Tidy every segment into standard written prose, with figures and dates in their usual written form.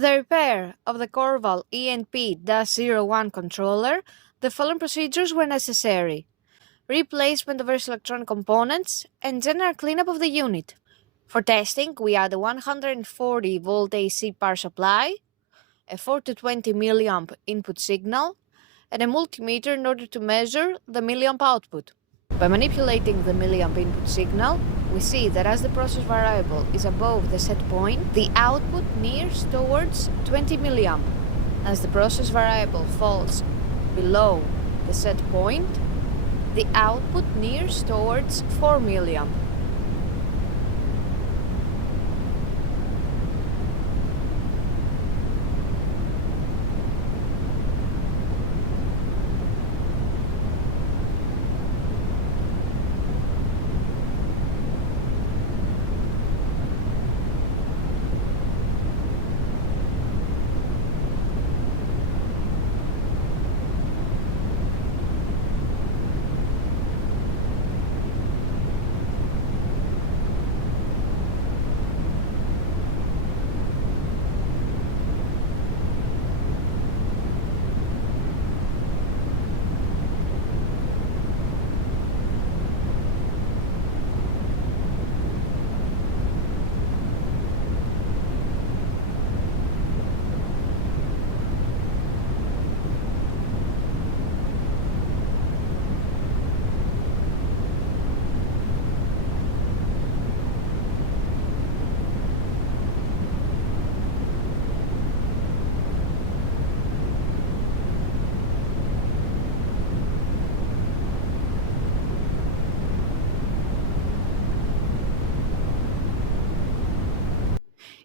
For the repair of the Korval E&P-01 controller, the following procedures were necessary: replacement of various electronic components and general cleanup of the unit. For testing, we add a 140-volt AC power supply, a 4 to 20 mA input signal, and a multimeter in order to measure the milliamp output. By manipulating the milliamp input signal, we see that as the process variable is above the set point, the output nears towards 20 milliamp. As the process variable falls below the set point, the output nears towards 4 milliamp.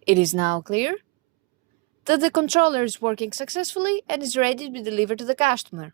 It is now clear that the controller is working successfully and is ready to be delivered to the customer.